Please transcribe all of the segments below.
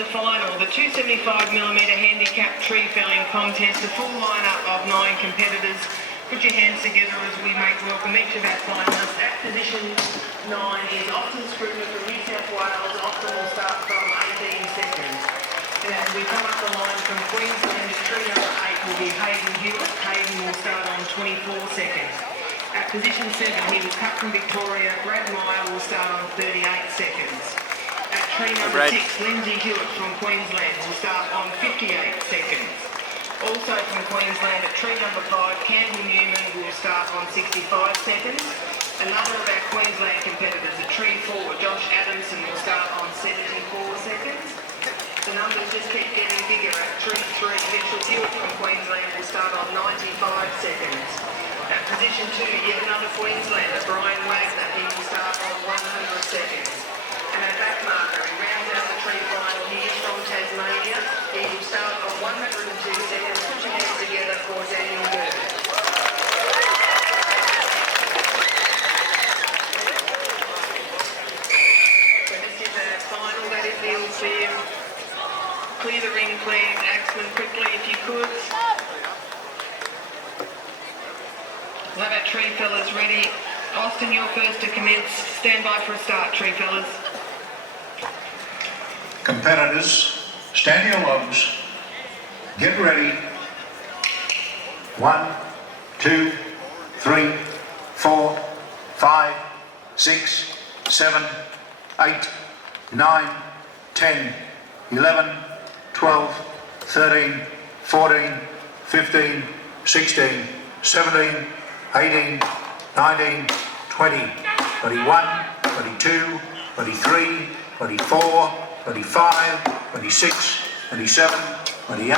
the final, the 275mm handicap tree felling contest, a full lineup of 9 competitors. Put your hands together as we make welcome each of our finalists. At position 9 is Austin Scrivener from New South Wales. Austin will start from 18 seconds. And as we come up the line from Queensland, tree number 8 will be Hayden Hewitt. Hayden will start on 24 seconds. At position 7, he will cut from Victoria. Brad Meyer will start on 38 seconds. At tree number 6, Lindsay Hewitt from Queensland will start on 58 seconds. Also from Queensland, at tree number 5, Campbell Newman will start on 65 seconds. Another of our Queensland competitors, at tree 4, Josh Adamson will start on 74 seconds. The numbers just keep getting bigger. At tree 3, Mitchell Hewitt from Queensland will start on 95 seconds. At position 2, yet another Queenslander, Brian Wagner, he will start on 100 seconds. And our back marker, who rounds out the tree final, he is from Tasmania. He will start on 102 seconds. Put your hands together for Daniel Bird. So this is our final, that is the all clear. Clear the ring, please. Axman, quickly if you could. We'll have our tree fellas ready. Austin, you're first to commence. Stand by for a start, tree fellas. Competitors, stand your logs. Get ready. 1, 2, 3, 4, 5, 6, 7, 8, 9, 10, 11, 12, 13, 14, 15, 16, 17, 18, 19, 20, 21, 22, 23, 24, 25, 26, 27, 28,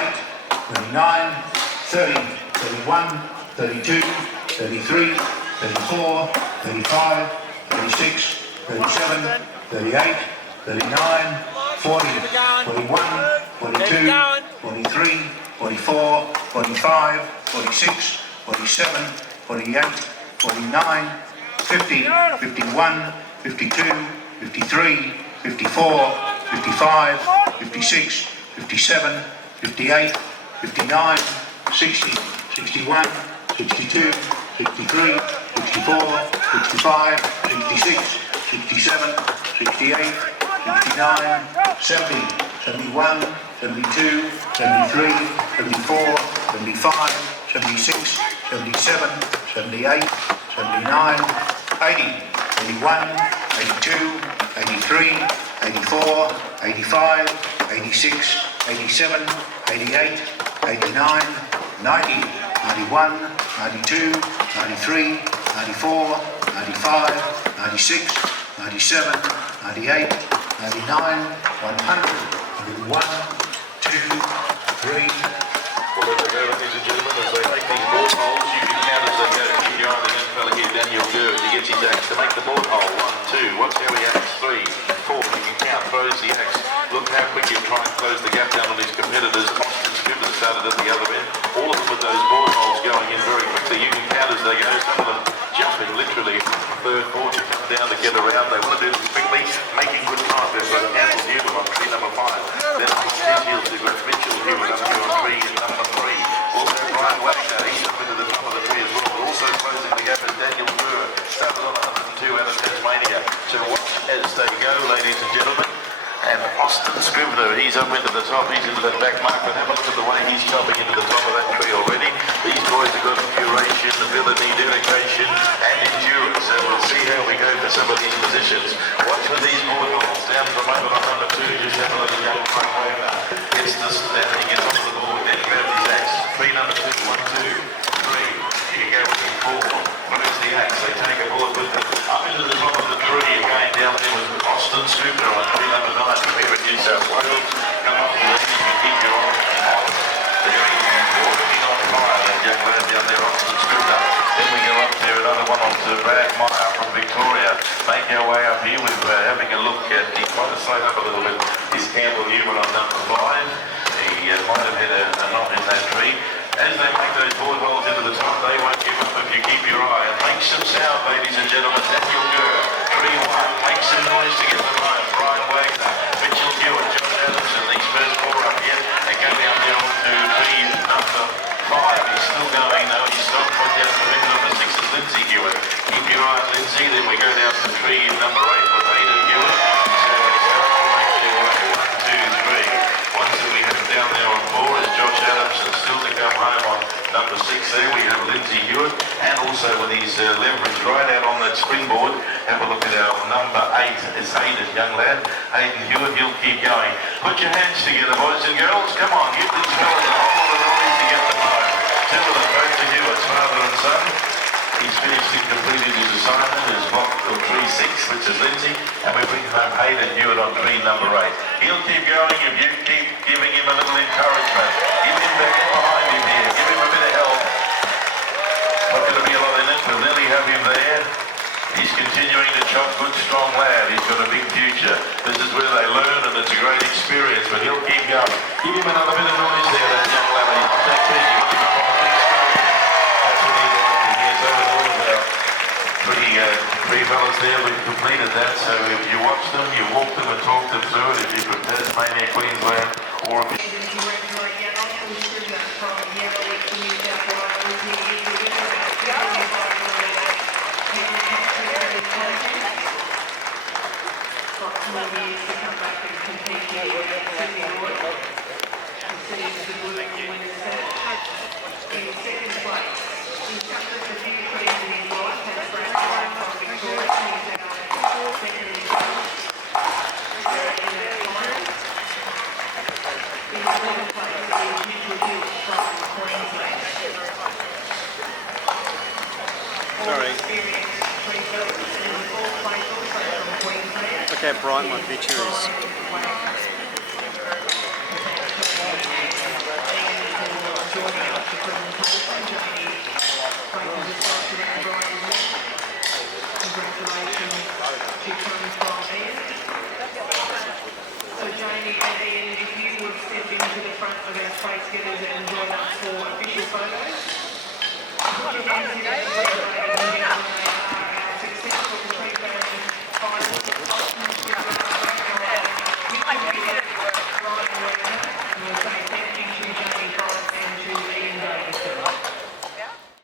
29, 30, 31, 32, 33, 34, 35, 36, 37, 38, 39, 40, 41, 42, 43, 44, 45, 46, 47, 48, 49, 50, 51, 52, 53, 54, 55, 56, 57, 58, 59, 60, 61, 62, 63, 64, 65, 66, 67, 68, 69, 70, 71, 72, 73, 74, 75, 76, 77, 78, 79, 80, 81, 82, 83, 84, 85, 86, 87, 88, 89, 90, 91, 92, 93, 94, 95, 96, 97, 98, 99, 100, 101, 2, 3. Well, there we go, ladies and gentlemen, as they make these board holes, you can count as they go. Keep your eye on the young fella here, Daniel Gerd. He gets his axe to make the board hole. 1, 2. Watch how he acts. 3, 4. You can count, throws the axe. Look how quick he'll try and close the gap down on his competitors. Austin Scrivener started at the other end. All of them with those board holes going in very quickly. You can count as they go. Some of them jumping literally from third, fourth to come down to get around. They want to do this quickly, making good time. They've got Campbell Newman on tree number 5. Then on 10 heels, they've got Mitchell Newman up here on tree number 3. Also Brian Wagner, he's up into the top of the tree as well. But also closing the gap is Daniel Burr, started on 102 out of Tasmania. So watch as they go, ladies and gentlemen. And Austin Scrivener, he's up into the top, he's into that back mark, but have a look at the way he's chopping into the top of that tree already. These boys have got duration, ability, dedication, and endurance. So we'll see how we go for some of these positions. Watch for these board holes down from over on number 2. Just have a look at young Frank Wagner. Gets this down, he gets off the board, then grabs his axe. Tree number 2, 1, 2, 3. You can go with 4. Where's the axe? They take a bullet with them. Up into the top of the tree again, down there with Austin Scrivener on tree number 9 from here in New South Wales. Come up here, you can keep your eye on. They're working on fire, that young lad down there, Austin Scrivener. Then we go up there, another one on to Brad Meyer from Victoria. Make our way up here, we're having a look at, he might have slowed up a little bit, is Campbell Newman on number 5. He might have hit a knot in that tree. As they make those board holes into the top, they won't give up if you keep your eye. And make some sound, ladies and gentlemen. Daniel Gerd, tree 1. Make some noise to get them home. Brian Wagner, Mitchell Hewitt, Josh Adamson, the his leverage right out on that springboard. Have a look at our number 8. It's Aiden, young lad. Aiden Hewitt, he'll keep going. Put your hands together, boys and girls. Come on, give these fellas a whole lot of noise to get them home. Two of them, both the Hewitts, father and son. He's finished and completed his assignment as block of 3-6, which is Lindsay, and we bring home Hayden Hewitt on tree number 8. He'll keep going if you keep giving him a little encouragement. Give him back in behind him here. Give him a bit of help. Not going to be a lot in it, we'll nearly have him there. He's continuing to chop, good strong lad. He's got a big future. This is where they learn and it's a great experience, but he'll keep going. Give him another bit of noise there, that young lad. He's that big. He wants to come on the big screen. That's what he wants to hear. So with all of our three fellas there, we've completed that. So if you watch them, you walk them and talk them through it. If you're from Tasmania, Queensland, or if you... Sorry. Look how bright my picture is. So Jamie and Ian, if you would step into the front of our space getters and join us for official photos. Put your hands together.